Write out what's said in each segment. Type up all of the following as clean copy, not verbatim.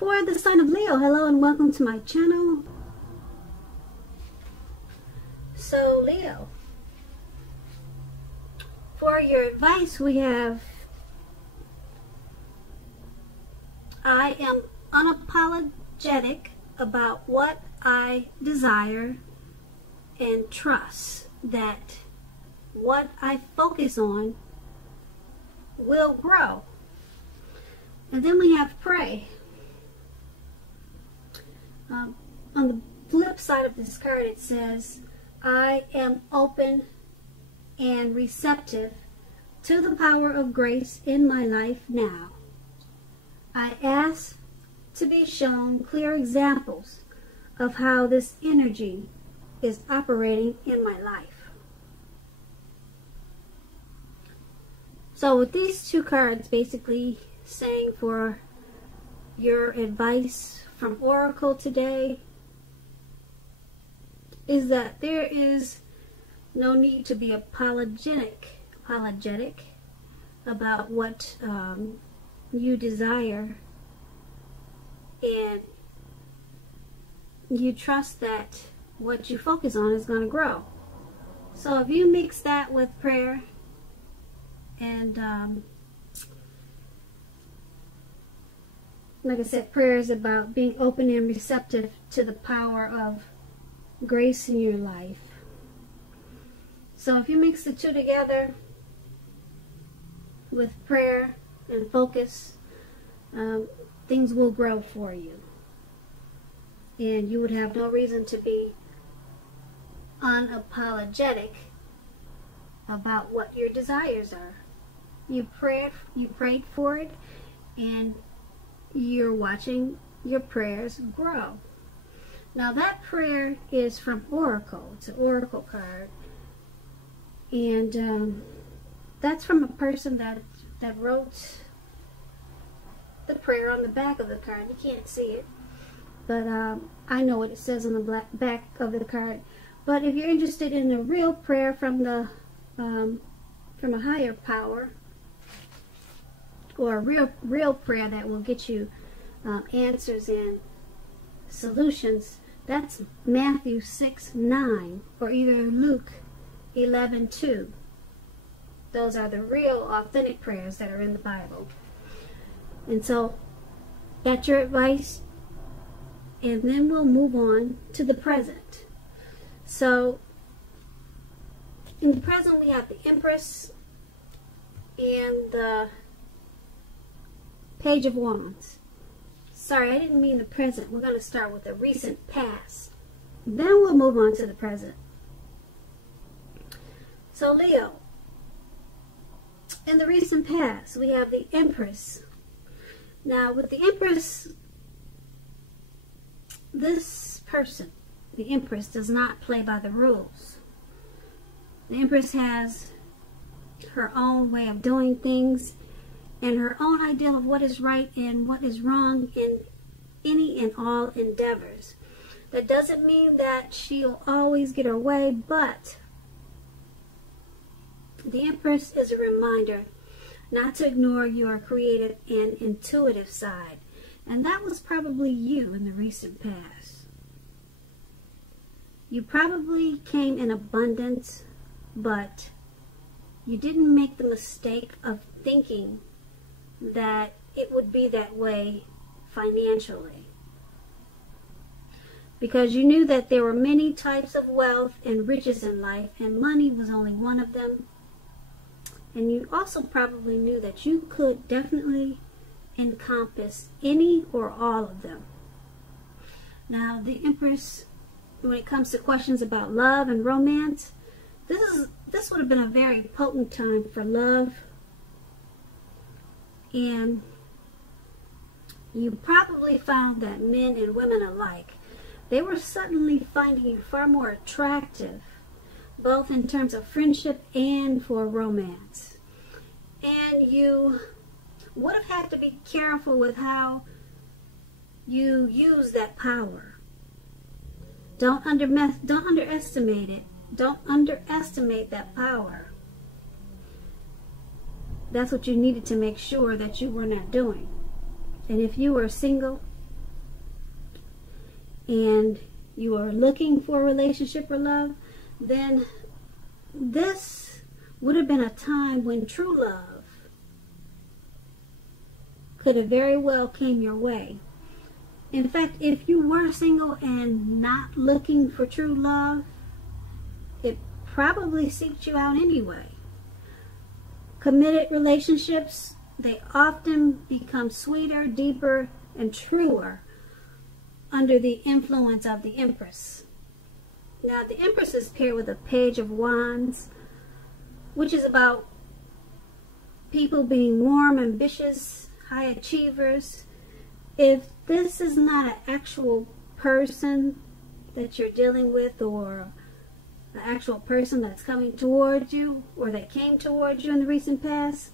For the sign of Leo, hello and welcome to my channel. So Leo, for your advice we have, I am unapologetic about what I desire and trust that what I focus on will grow. And then we have pray. On the flip side of this card it says, I am open and receptive to the power of grace in my life now. I ask to be shown clear examples of how this energy is operating in my life. So with these two cards basically saying for your advice from Oracle today is that there is no need to be apologetic about what you desire, and you trust that what you focus on is going to grow. So if you mix that with prayer and like I said, prayer is about being open and receptive to the power of grace in your life. So if you mix the two together with prayer and focus, things will grow for you. And you would have no reason to be unapologetic about what your desires are. You prayed for it, and you're watching your prayers grow. Now that prayer is from Oracle. It's an Oracle card. And that's from a person that wrote the prayer on the back of the card. You can't see it, but I know what it says on the back of the card. But if you're interested in a real prayer from a higher power, or a real prayer that will get you answers and solutions, that's Matthew 6:9 or either Luke 11:2. Those are the real authentic prayers that are in the Bible. And so that's your advice, and then we'll move on to the present. So in the present we have the Empress and the Page of Wands. Sorry, I didn't mean the present. We're going to start with the recent past. Then we'll move on to the present. So Leo, in the recent past, we have the Empress. Now with the Empress, this person, the Empress, does not play by the rules. The Empress has her own way of doing things and her own idea of what is right and what is wrong in any and all endeavors. That doesn't mean that she'll always get her way, but the Empress is a reminder not to ignore your creative and intuitive side. And that was probably you in the recent past. You probably came in abundance, but you didn't make the mistake of thinking that it would be that way financially, because you knew that there were many types of wealth and riches in life, and money was only one of them. And you also probably knew that you could definitely encompass any or all of them. Now the Empress, when it comes to questions about love and romance, this would have been a very potent time for love. And you probably found that men and women alike, they were suddenly finding you far more attractive, both in terms of friendship and for romance. And you would have had to be careful with how you use that power. Don't underestimate it. Don't underestimate that power. That's what you needed to make sure that you were not doing. And if you were single, and you are looking for a relationship or love, then this would have been a time when true love could have very well came your way. In fact, if you were single and not looking for true love, it probably seeked you out anyway. Committed relationships, they often become sweeter, deeper, and truer under the influence of the Empress. Now, the Empress is paired with a Page of Wands, which is about people being warm, ambitious, high achievers. If this is not an actual person that you're dealing with, or the actual person that's coming towards you, or that came towards you in the recent past,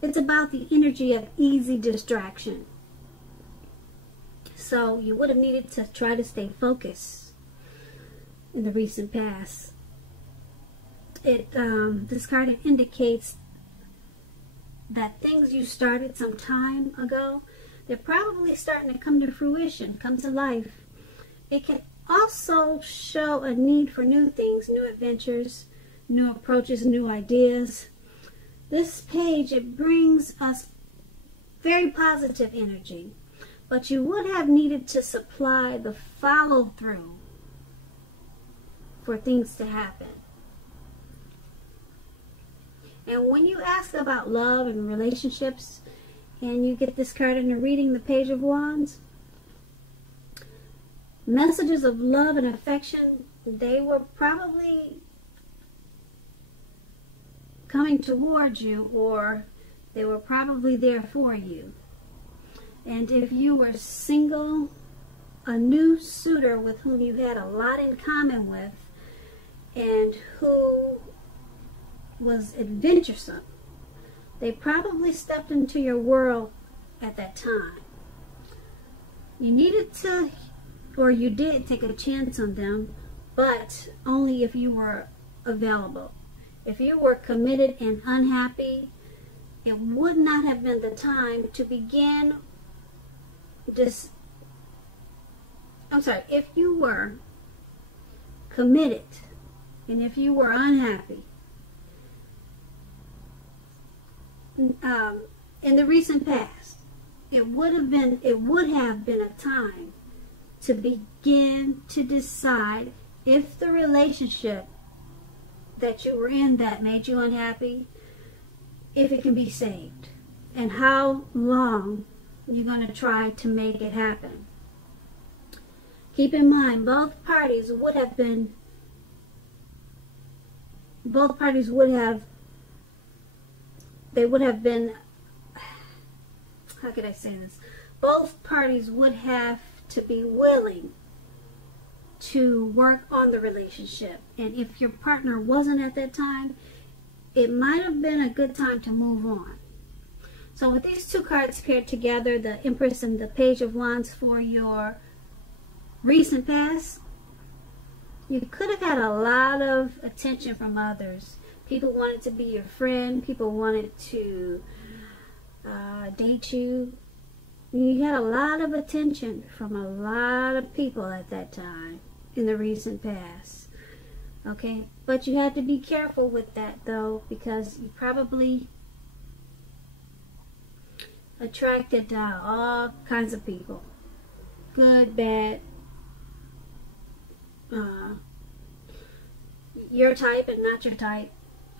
it's about the energy of easy distraction. So you would have needed to try to stay focused in the recent past. This card indicates that things you started some time ago, they're probably starting to come to fruition, come to life. It can also show a need for new things, new adventures, new approaches, new ideas. This page, it brings us very positive energy, but you would have needed to supply the follow-through for things to happen. And when you ask about love and relationships, and you get this card in the reading, the Page of Wands, messages of love and affection, they were probably coming towards you, or they were probably there for you. And if you were single, a new suitor with whom you had a lot in common with, and who was adventuresome, they probably stepped into your world at that time. You needed to, or you did take a chance on them, but only if you were available. If you were committed and unhappy, it would not have been the time to begin this. If you were committed and if you were unhappy, in the recent past, it would have been a time to begin to decide if the relationship that you were in that made you unhappy, if it can be saved, and how long you're going to try to make it happen. Keep in mind, both parties would have been, how could I say this? Both parties would have to be willing to work on the relationship. And if your partner wasn't at that time, it might have been a good time to move on. So with these two cards paired together, the Empress and the Page of Wands for your recent past, you could have had a lot of attention from others. People wanted to be your friend. People wanted to date you. You had a lot of attention from a lot of people at that time in the recent past. Okay? But you had to be careful with that, though, because you probably attracted all kinds of people. Good, bad, your type and not your type.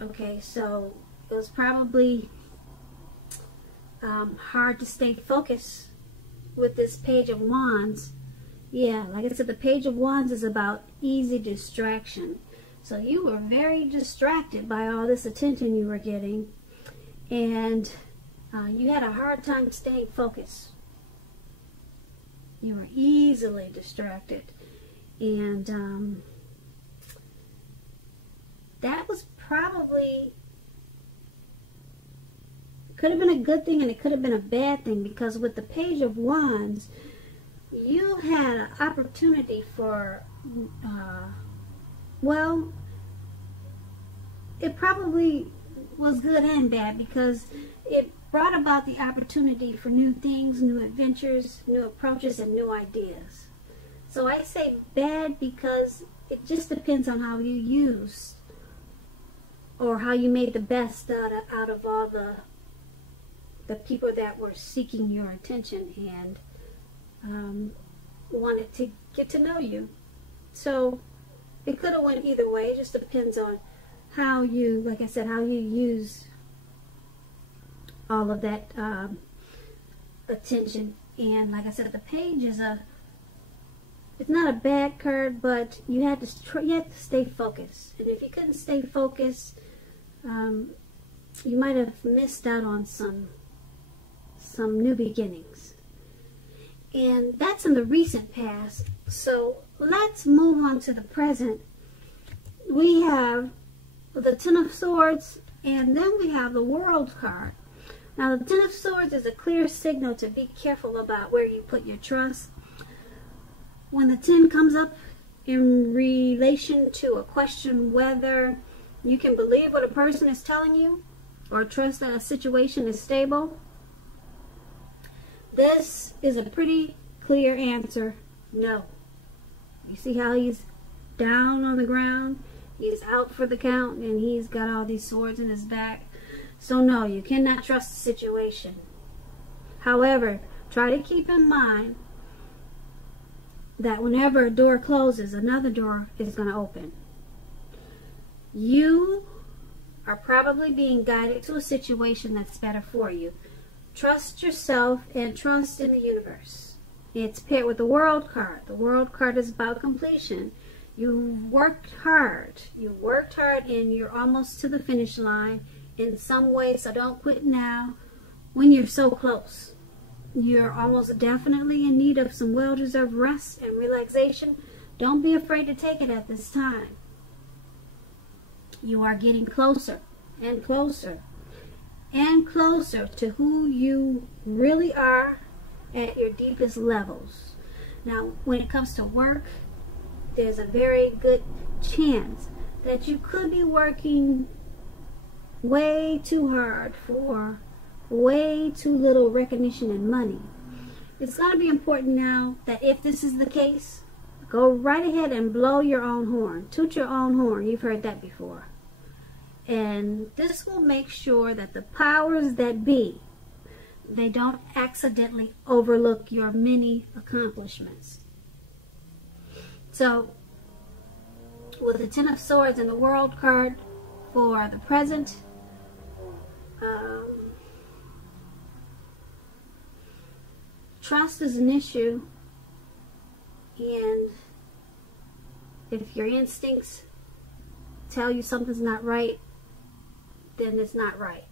Okay, so it was probably hard to stay focused with this Page of Wands. Yeah, like I said, the Page of Wands is about easy distraction. So you were very distracted by all this attention you were getting, and you had a hard time staying focused. You were easily distracted, and that was probably, could have been a good thing and it could have been a bad thing, because with the Page of Wands, you had an opportunity for, well, it probably was good and bad, because it brought about the opportunity for new things, new adventures, new approaches, and new ideas. So I say bad because it just depends on how you use, or how you made the best out of all the people that were seeking your attention and wanted to get to know you. So it could have went either way. It just depends on how you, like I said, how you use all of that attention. And like I said, the page is it's not a bad card, but you have to stay focused. And if you couldn't stay focused, you might have missed out on some new beginnings. And that's in the recent past. So let's move on to the present. We have the Ten of Swords, and then we have the World card. Now the Ten of Swords is a clear signal to be careful about where you put your trust. When the 10 comes up in relation to a question whether you can believe what a person is telling you or trust that a situation is stable, this is a pretty clear answer: no. You see how he's down on the ground? He's out for the count, and he's got all these swords in his back. So no, you cannot trust the situation. However, try to keep in mind that whenever a door closes, another door is going to open. You are probably being guided to a situation that's better for you. Trust yourself and trust in the universe. It's paired with the World card. The World card is about completion. You worked hard. You worked hard, and you're almost to the finish line in some way, so don't quit now when you're so close. You're almost definitely in need of some well-deserved rest and relaxation. Don't be afraid to take it at this time. You are getting closer and closer and closer to who you really are at your deepest levels. Now, when it comes to work, there's a very good chance that you could be working way too hard for way too little recognition and money. It's going to be important now that if this is the case, go right ahead and blow your own horn. Toot your own horn. You've heard that before. And this will make sure that the powers that be, they don't accidentally overlook your many accomplishments. So, with the Ten of Swords and the World card for the present, trust is an issue, and if your instincts tell you something's not right, then it's not right.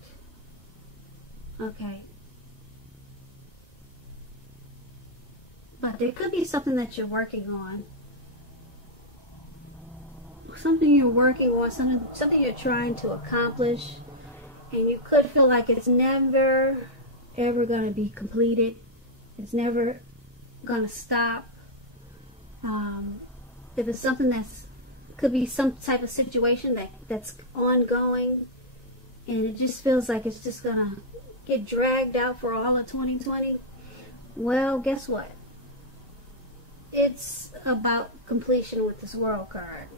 Okay. But there could be something that you're working on. Something you're working on, something you're trying to accomplish, and you could feel like it's never ever going to be completed. It's never going to stop. If it's something could be some type of situation that's ongoing, and it just feels like it's just going to get dragged out for all of 2020, well, guess what? It's about completion with this World card.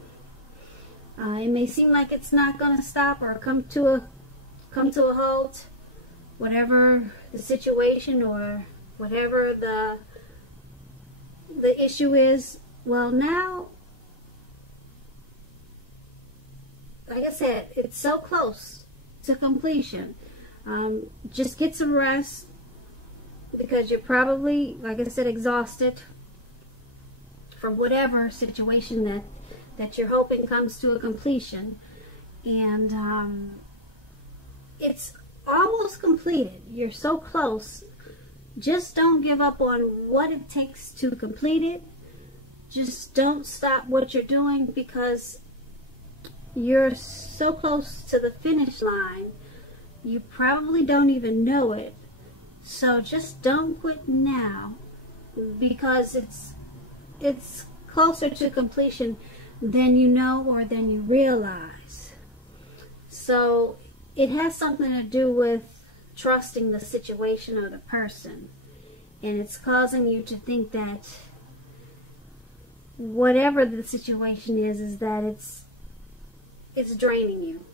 It may seem like it's not going to stop or come to a halt, whatever the situation or whatever the issue is. Well, now, like I said, it's so close to completion. Just get some rest, because you're probably, like I said, exhausted from whatever situation that you're hoping comes to a completion. And it's almost completed. You're so close. Just don't give up on what it takes to complete it. Just don't stop what you're doing, because you're so close to the finish line. You probably don't even know it. So just don't quit now, because it's closer to completion than you know or than you realize. So it has something to do with trusting the situation or the person, and it's causing you to think that whatever the situation is that it's draining you.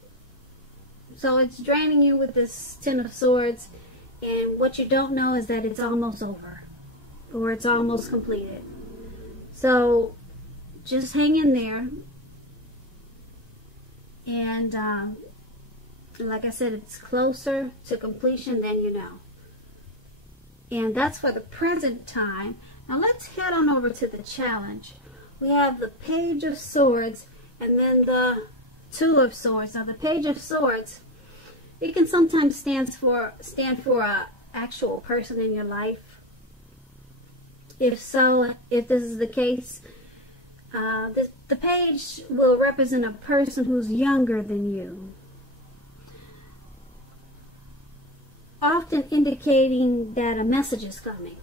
So it's draining you with this Ten of Swords, and what you don't know is that it's almost over, or it's almost completed. So just hang in there, and like I said, it's closer to completion than you know. And that's for the present time. Now let's head on over to the challenge. We have the Page of Swords and then the Two of Swords. Now the Page of Swords, it can sometimes stand for a actual person in your life. If so, if this is the case, the page will represent a person who's younger than you, often indicating that a message is coming.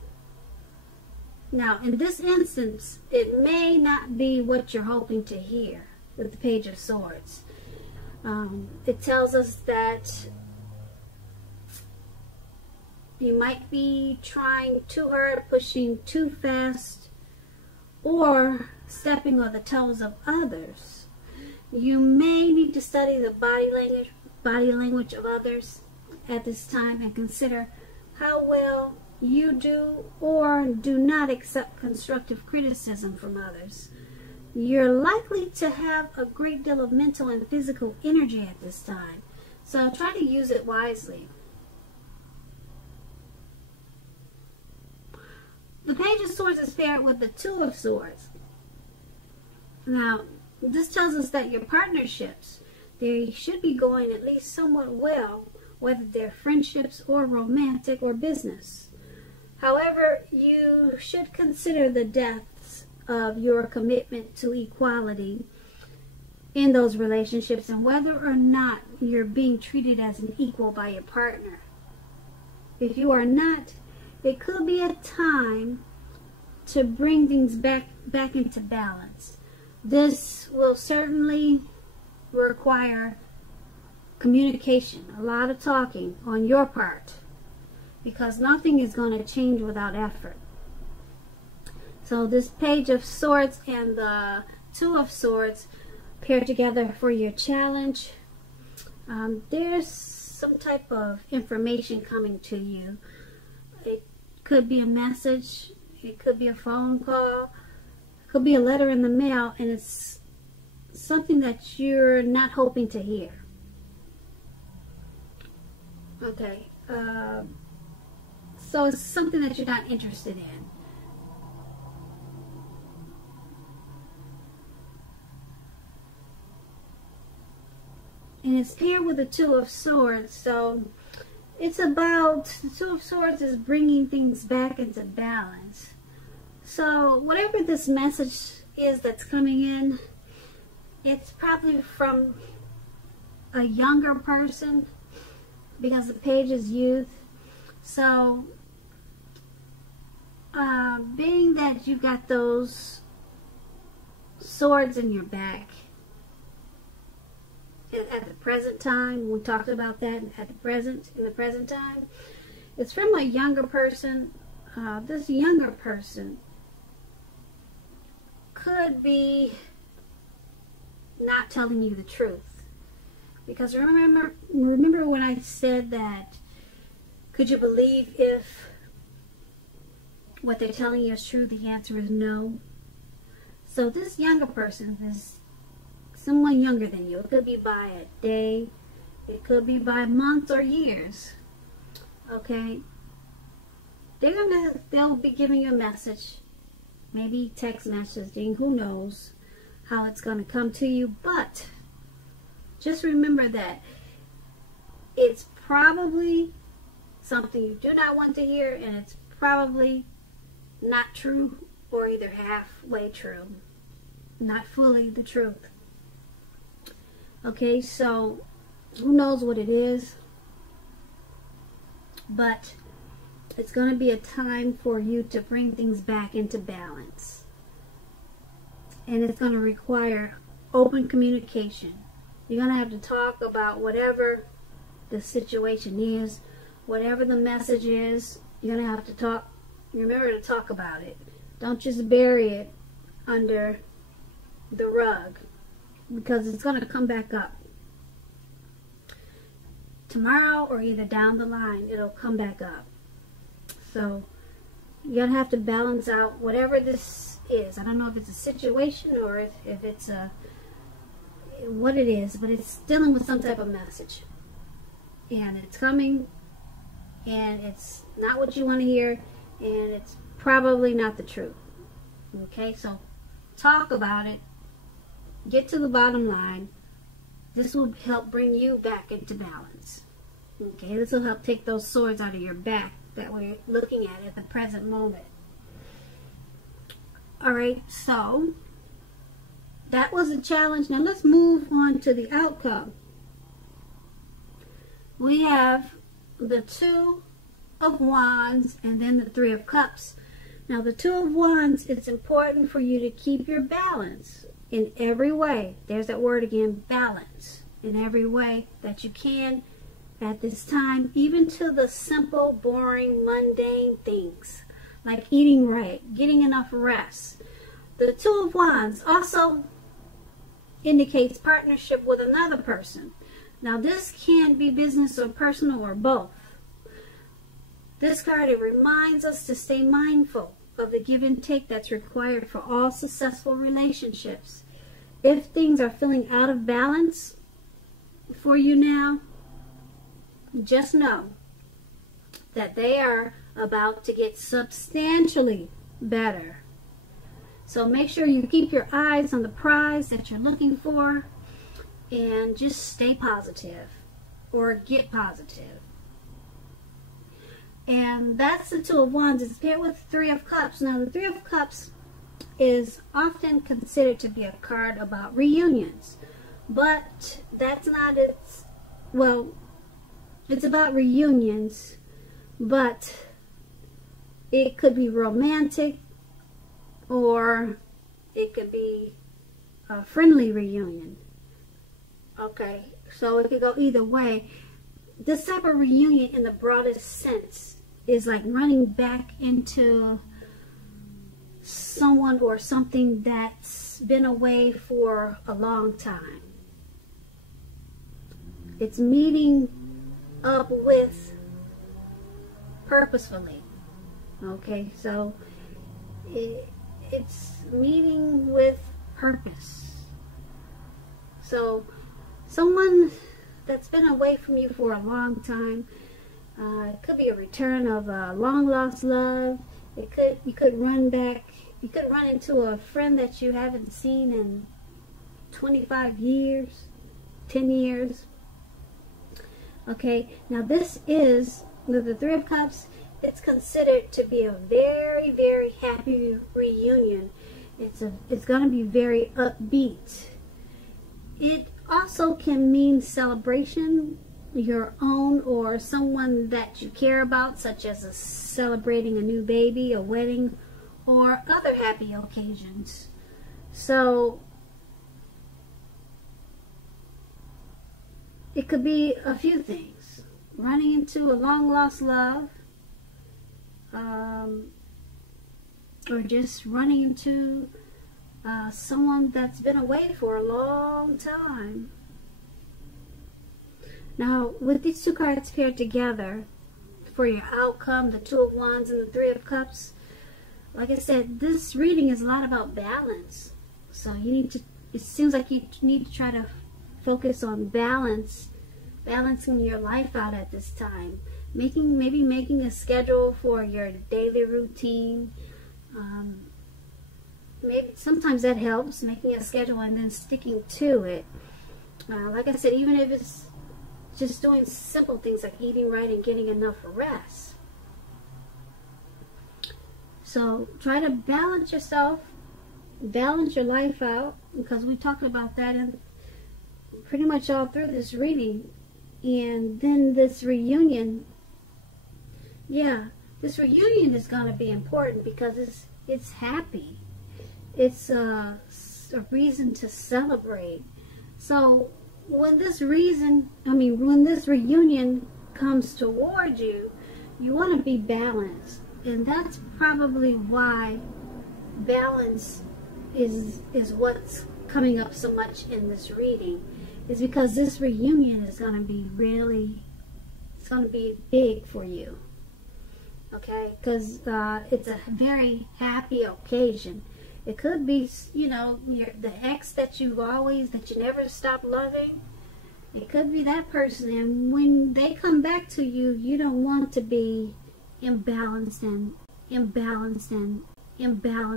Now, in this instance, it may not be what you're hoping to hear with the Page of Swords. It tells us that you might be trying too hard, pushing too fast, or stepping on the toes of others. You may need to study the body language of others at this time and consider how well you do or do not accept constructive criticism from others. You're likely to have a great deal of mental and physical energy at this time, so try to use it wisely. The Page of Swords is paired with the Two of Swords. Now, this tells us that your partnerships, they should be going at least somewhat well, whether they're friendships or romantic or business. However, you should consider the depths of your commitment to equality in those relationships and whether or not you're being treated as an equal by your partner. If you are not, it could be a time to bring things back into balance. This will certainly require communication, a lot of talking on your part, because nothing is going to change without effort. So this Page of Swords and the Two of Swords paired together for your challenge. There's some type of information coming to you. It could be a message, it could be a phone call, it could be a letter in the mail, and it's something that you're not hoping to hear. Okay, so it's something that you're not interested in. And it's paired with the Two of Swords, so it's about, the Two of Swords is bringing things back into balance. So whatever this message is that's coming in, it's probably from a younger person, because the page is youth. So being that you've got those swords in your back at the present time, we talked about that in the present time, it's from a younger person. This younger person could be not telling you the truth, because remember when I said that, could you believe if what they're telling you is true? The answer is no. So this younger person is someone younger than you. It could be by a day, it could be by months or years. Okay, they'll be giving you a message, maybe text messaging, who knows how it's going to come to you, but just remember that it's probably something you do not want to hear, and it's probably not true, or either halfway true, not fully the truth. Okay, so who knows what it is, but it's going to be a time for you to bring things back into balance, and it's going to require open communication. You're going to have to talk about whatever the situation is, whatever the message is. You're going to have to talk. Remember to talk about it. Don't just bury it under the rug, because it's going to come back up. Tomorrow or either down the line, it'll come back up. So you're going to have to balance out whatever this is. I don't know if it's a situation or if it's what it is, but it's dealing with some type of message. And it's coming, and it's not what you want to hear, and it's probably not the truth. Okay, so talk about it. Get to the bottom line. This will help bring you back into balance. Okay, this will help take those swords out of your back that we're looking at the present moment. Alright, so that was a challenge. Now let's move on to the outcome. We have the Two of Wands and then the Three of Cups. Now the Two of Wands, it's important for you to keep your balance in every way. There's that word again, balance, in every way that you can at this time, even to the simple, boring, mundane things like eating right, getting enough rest. The Two of Wands also indicates partnership with another person. Now this can be business or personal or both. This card, it reminds us to stay mindful of the give and take that's required for all successful relationships. If things are feeling out of balance for you now, just know that they are about to get substantially better. So make sure you keep your eyes on the prize that you're looking for, and just stay positive or get positive. And that's the Two of Wands. It's paired with the Three of Cups. Now the Three of Cups is often considered to be a card about reunions, but that's not its, well, it's about reunions, but it could be romantic or it could be a friendly reunion. Okay, so it could go either way. This type of reunion in the broadest sense is like running back into someone or something that's been away for a long time. It's meeting up with purposefully. Okay, so it's meeting with purpose. So someone that's been away from you for a long time, it could be a return of a long lost love. You could run into a friend that you haven't seen in 25 years, 10 years. Okay, now this is the Three of Cups. It's considered to be a very, very happy reunion. It's going to be very upbeat. It also can mean celebration, your own or someone that you care about, such as celebrating a new baby, a wedding, or other happy occasions. So it could be a few things. Running into a long lost love, or just running into someone that's been away for a long time. Now, with these two cards paired together for your outcome, the Two of Wands and the Three of Cups, like I said, this reading is a lot about balance. So you need to, it seems like you need to try to focus on balancing your life out at this time. Maybe making a schedule for your daily routine. Maybe sometimes that helps, making a schedule and then sticking to it. Like I said, even if it's just doing simple things like eating right and getting enough rest. So try to balance yourself, balance your life out, because we talked about that in pretty much all through this reading. And then this reunion, yeah, this reunion is going to be important because it's happy. It's a reason to celebrate. So when this reunion comes toward you, you want to be balanced. And that's probably why balance is what's coming up so much in this reading, is because this reunion is going to be really, it's going to be big for you. Okay, because it's a very happy occasion. It could be, you know, the ex that you never stop loving. It could be that person, and when they come back to you, you don't want to be imbalanced and